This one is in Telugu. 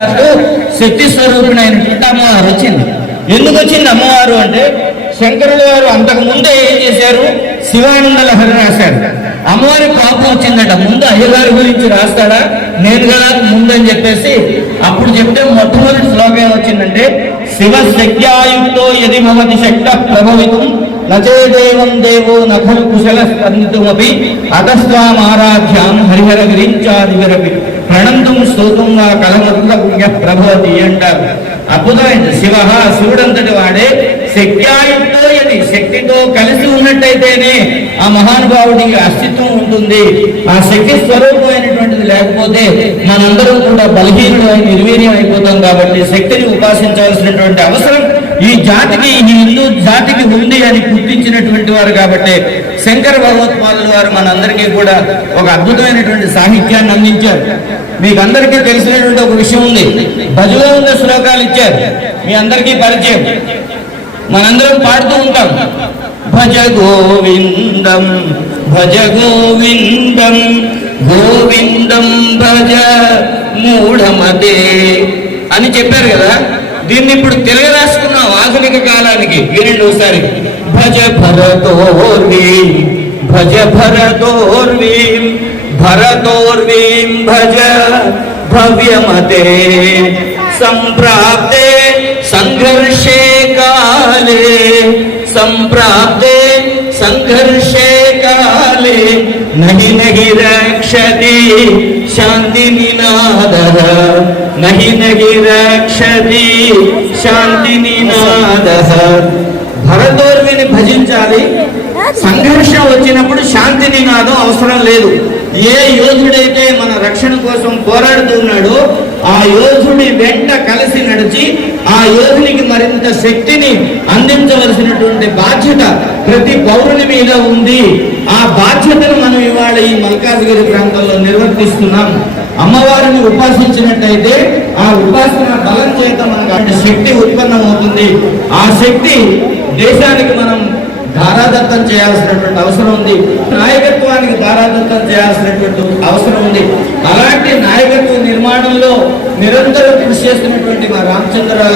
శక్తి స్వరూపిణి అయినటువంటి అమ్మవారు వచ్చింది. ఎందుకు వచ్చింది అమ్మవారు అంటే, శంకరుల వారు అంతకు ముందే ఏం చేశారు, శివానంద లహరి రాశారు. అమ్మవారి కోపం వచ్చిందట, ముందు అయ్యగారి గురించి రాస్తాడా, నేను కదా ముందని చెప్పేసి అప్పుడు చెప్తే మొట్టమొదటి శ్లోకం ఏమొచ్చిందంటే, శివ శక్త్యాయుక్తో యది భవతి శక్త ప్రభవితం నచేదేవం దేవో నఖలు కుశల స్పందితుమపి అతస్వామారాధ్యాం హరిహర గిరించాదిరపి ప్రణంతం స్తోతం వా కలమతుల పుణ్య ప్రభవతి అంటారు. అద్భుతమైంది. శివుడంతటి వాడే శక్త్యాయుక్తో యది, శక్తితో కలిసి ఉన్నట్టయితేనే ఆ మహానుభావుడికి అస్తిత్వం ఉంటుంది. ఆ శక్తి స్వరూపమైనటువంటిది లేకపోతే మనందరం కూడా బలహీనుడు నిర్వీర్యం అయిపోతాం. కాబట్టి శక్తిని ఉపాసించవలసినటువంటి అవసరం ఈ జాతికి, ఈ హిందూ జాతికి ఉంది అని గుర్తించినటువంటి వారు. కాబట్టి శంకర భగవత్పాదుల వారు మనందరికీ కూడా ఒక అద్భుతమైనటువంటి సాహిత్యాన్ని అందించారు. మీకు అందరికీ తెలిసినటువంటి ఒక విషయం ఉంది, భజగోవింద శ్లోకాలు ఇచ్చారు, మీ అందరికీ పరిచయం, మనందరం పాడుతూ ఉంటాం. భజ గోవిందం భజ గోవిందం గోవిందం భజ మూఢమదే అని చెప్పారు కదా. దీన్ని ఇప్పుడు తెలుగు రాసుకున్నాం ఆధునిక కాలానికి. వినండి ఒకసారి. భజ భరతోర్వీం భజ భరతోర్వీం భరతోర్వీం భజ భవ్యమతే సంప్రాప్తే సంఘర్షే కాలే సంప్రాప్తే సంఘర్షే కాలే నహి నహి రక్షతి శాంతి నినాదః నహి నహి రక్షతి శాంతి నినాదః. భరతోర్విని భజించాలి. సంఘర్షణ వచ్చినప్పుడు శాంతి నినాదం అవసరం లేదు. ఏ యోధుడైతే మన రక్షణ కోసం పోరాడుతున్నాడో ఆ యోధుడి వెంట కలిసి నడిచి ఆ యోధునికి మరింత శక్తిని అందించవలసినటువంటి బాధ్యత ప్రతి పౌరుని మీద ఉంది. ఆ బాధ్యతను మనం ఇవాళ ఈ మల్కాజ్గిరి ప్రాంతంలో నిర్వర్తిస్తున్నాం. అమ్మవారిని ఉపాసించినట్టయితే ఆ ఉపాసన బలం చేత మనకు శక్తి ఉత్పన్నమవుతుంది. ఆ శక్తి దేశానికి మనం ధారాదత్తం చేయాల్సినటువంటి అవసరం ఉంది. నాయకత్వానికి ధారాదత్తం చేయాల్సినటువంటి అవసరం ఉంది. అలాంటి నాయకత్వ నిర్మాణంలో నిరంతరం కృషి చేస్తున్నటువంటి మా రామచంద్రరావు